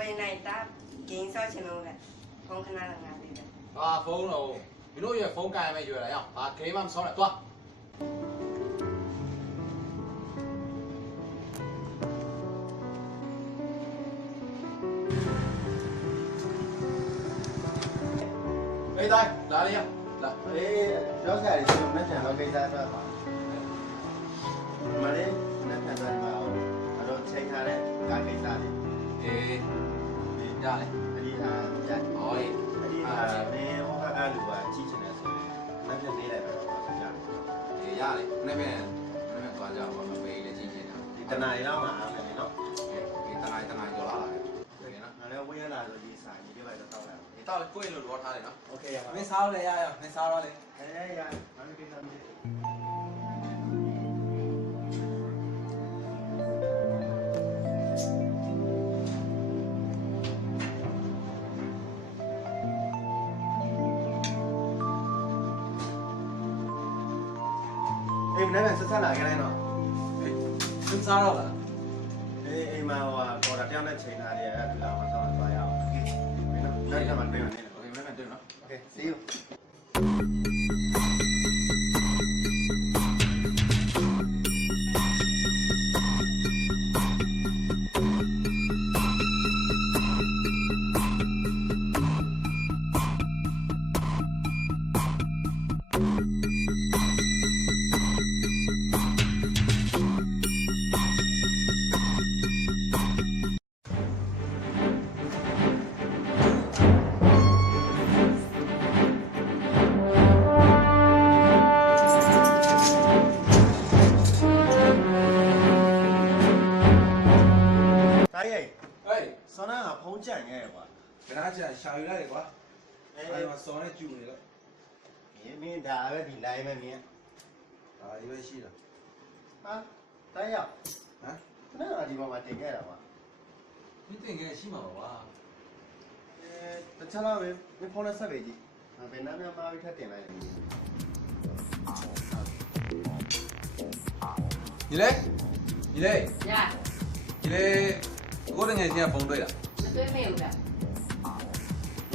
ပွဲနိုင်တာဂိမ်းဆော့ချင်လို့လေဖုန်းခဏလာငါလေးပဲ ဖုန်းတော့မင်းတို့ရဲ့ဖုန်းကိုင်မဲ့ရွယ်လာရအောင်ဘာဂိမ်းမှမဆောင်းနဲ့သွားအေးတိုင်းလာလေရလာ ပြောစရာတွေကျွန်တော်နဲ့ပြန်တော့ကိစ္စအတွက်ပါမလေးနဲ့ပြန်တော့မှာတော့ချိန်ထားတဲ့ကားကိစ္စတွေ အေးရလေ အဒီဟာကြိုက် ဟောအေး အဒီဟာနေဟောကားလူပါကြီးချင်တယ်ဆိုရင်လက်ပြန်ပေးလိုက်တော့ပါကြာ အေးရလေနေ့မဲ့သွားကြပါမပေးလေချင်းချင်းတာ ဒီတနားရီလောက်မှာအားမယ်နော် အေးတနိုင်ကြော်လာတယ်โอเคနော် ငါလည်းဝေးရလာဆိုဒီဆိုင်ဒီဘက်တော့တောက်လိုက် ဒီတော့ကိုယ်လို့လောထားတယ်နော် โอเคရပါ မင်းစားလို့လေရရမင်းစားတော့လေ ရဘာလို့ကိစ္စမလဲအေးမနေ့ကဆက်လာခဲ့လိုက်တော့ မင်းစားတော့လား အိမ်မှာဟိုပေါ်တာတယောက်နဲ့ချိန်ထားတယ်အဲ့ဒါလာမှဆောင်းသွားရအောင်โอเคမင်းတို့နိုင်ကြမှာတွေ့မယ်နေ โอเคမင်းတွေ့နော် โอเค see you တိုင်းရဲ့ ဟေး ဆောင်းနာကဖုံးကြံခဲ့ကွာ ခဏကြာရှာယူလိုက်ကွာအဲ့မှာစော်နဲ့ကျူနေလို့ မင်းဒါပဲဒီ line ပဲမင်း ဒါဒီပဲရှိတာ ဟာတိုင်းရောက် ဟမ် ခဏကဒီပေါ်မှာတင်ခဲ့တာကွာ မင်းတင်ခဲ့ရှိမှာပါကွာ တခြားတော့မင်းဖုန်းနဲ့ဆက်ပေးကြည့်ဘယ်နာမည်မှာပြီးထပ်တင်လိုက်တယ် ညီလေးညီလေး ရ ညီလေးကိုတငယ်ချင်းကဖုန်းတွေ့လား မတွေ့မေဘူးလား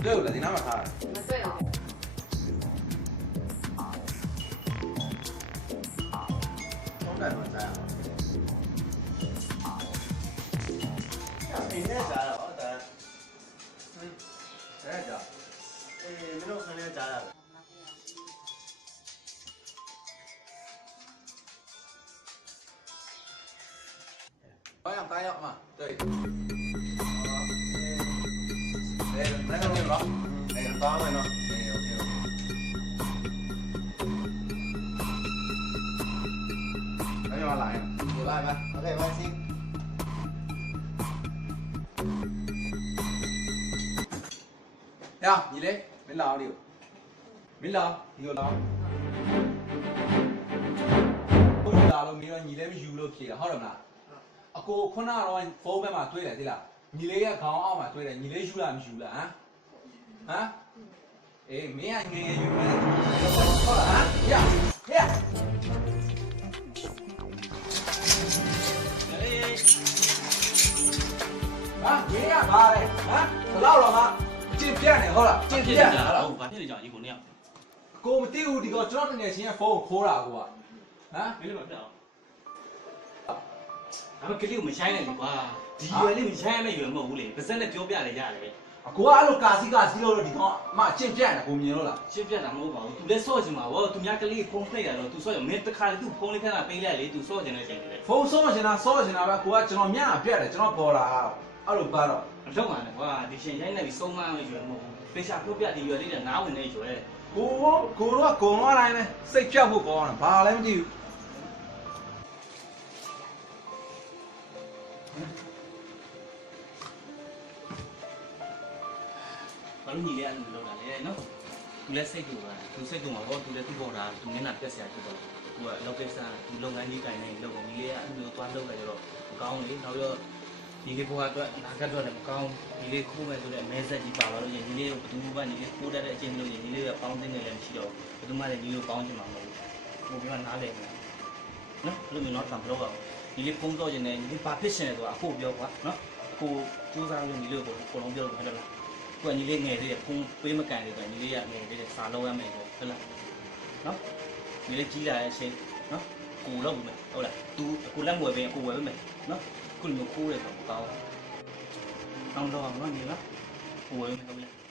တွေ့ဘူးလားဒီနားမှာထားတာ မတွေ့ဘူး ဖုန်းတယ်မှာကြားရအောင်ဒီနေ့ကြားတော့ဒါ အဲ့ဒါ မင်းတို့ခန်းထဲကြားရတယ် ဘာရမ်းတားရမှာတွေ့အဲ့ဒါလည်းတော့အဲ့ ကောင်းမယ်နော် โอเคโอเคအဲ့ဒါလာရင်ဒီလာပါ โอเคပါစီ ရညီလေးမင်းလာအောင်ဒီကိုမင်းလာဒီကိုလာကိုယူလာလို့မင်းတော့ညီလေးမယူလို့ဖြေတာဟုတ်တယ်မလားအကိုခုနကတော့ဖုန်းဘက်မှာတွေ့တယ်သိလားညီလေးရဲ့ခေါင်းအောက်မှာတွေ့တယ်ညီလေးယူလားမယူလားဟမ်အေးမင်းကငယ်ယူမယ်ဟုတ်လားဟမ်ရဟာမင်းကဘာလဲဟမ်ဘယ်တော့တော့ကျင့်ပြတ်နေဟုတ်လားကျင့်ပြတ်နေဟုတ်လား ဟုတ်ဘာဖြစ်နေကြဒီကိုနေရ ကိုမသိဘူးဒီကောင်ကျွန်တော်တကယ်ချင်းကဖုန်းကိုခိုးတာကွာဟမ် မင်းလည်းမပြအောင်ဒါပေမဲ့ကလေးကိုမဆိုင်နဲ့လေကွာဒီရွယ်လေးမဆိုင်ရမယ့်ရွယ်မဟုတ်ဘူးလေပါစက်နဲ့ပြောပြလေရတယ် အကိုကအဲ့လိုကာစီလို့ဒီကောင်အမအကျင့်ပြတ်နေကိုမြင်လို့လား ရှင်းပြတာမဟုတ်ပါဘူး तू လည်းစော့ချင်မှာဗော तू များကလေးဖုန်းနှိပ်ရတော့ तू စော့ရမင်းတစ်ခါလေ तू ဖုန်းလေးခဏပေးလိုက်လေ तू စော့ချင်တဲ့အချိန်လေ ဖုန်းစောချင်တာပဲကိုကကျွန်တော်မျက်နှာပြတ်တယ်ကျွန်တော်ပေါ်တာအဲ့လိုပါတော့ မလုပ်ပါနဲ့ကွာဒီရှင်ရိုင်းနေပြီးစုံမမ်းရွယ်မဟုတ်ဘူးပေရှာပြောပြဒီရွယ်လေးကနားဝင်နေရွယ် ကိုတော့ကုံသွားတိုင်းပဲစိတ်ဖြတ်ဖို့ကောင်းတာဘာလည်းမသိဘူး ဘာလို့ညီလေးအဲ့လိုလုပ်တာလဲနော် तू လည်းစိတ်တူပါ तू စိတ်တူမှာဗော तू လည်း तू ပေါ်တာ तू မျက်နှာပြက်စရာဖြစ်တော့ तू ကလောက်ကိစ္စ तू လုပ်ငန်းကြီးတိုင်းနေလုပ်တယ်ညီလေးကအဲ့လိုသွားလုပ်လိုက်တော့မကောင်းလေနောက်တော့ဒီလေးဘွားအတွက်နာကတ်တော့လည်းမကောင်းဒီလေးခိုးမယ်ဆိုတော့အမဲဆက်ကြီးပါပါလို့ညီလေးကိုဘယ်သူမှညီလေးခိုးတတ်တဲ့အချိန်လို့ညီလေးကပေါင်းသိနေလည်းမရှိတော့ဘယ်သူမှလည်းညီလေးကိုပေါင်းချင်မှာမဟုတ်ဘူးဘိုးကနားလေနော်အဲ့လိုမျိုးတော့တံပလို့ပါညီလေးဖုန်းတော့ကျင်နေညီလေးဘာဖြစ်ရှင်လဲဆိုတာအခုပြောကွာနော် ကိုစူးစမ်းလို့ညီလေးကိုအကုန်လုံးပြောလို့ဟုတ်လားကိုကညီလေးငယ်သေးတယ်ဖုန်းပေးမကန်သေးတယ်ညီလေးကငယ်သေးတယ်စာလုံးရမယ်ဟုတ်လားနော်ညီလေးကြီးလာတဲ့အချိန်နော်ကိုလောက်ပြီမယ်ဟုတ်လား तू ကိုလက်ငွေပဲကိုဝယ်ပြီမယ်နော်ကိုမျိုးခိုးတယ်ဆိုတော့ကောင်းတော့အောင်နော်ညီလားကိုဝယ်ပြီဟုတ်လား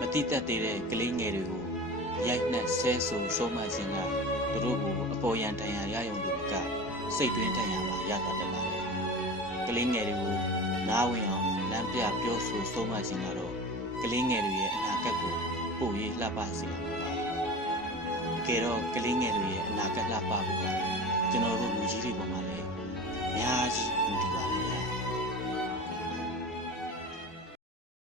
မတိတက်သေးတဲ့ကလေးငယ်တွေကိုရိုက်နှက်ဆဲဆိုရှုံးမှခြင်းကသူတို့ကိုအပေါ်ယံတန်ရာရယုံလို့ကစိတ်တွင်းတန်ရာမှာရသွားတယ်လားကလေးငယ်တွေကိုနားဝင်အောင်လမ်းပြပြောဆိုရှုံးမှခြင်းကတော့ကလေးငယ်တွေရဲ့အနာဂတ်ကိုပို့ရေးလှပစေမှာပါတကယ်တော့ကလေးငယ်တွေရဲ့အနာဂတ်လှပဖို့ကကျွန်တော်တို့လူကြီးတွေပေါ်မှာလည်းအများကြီးမူတည်ပါဘူး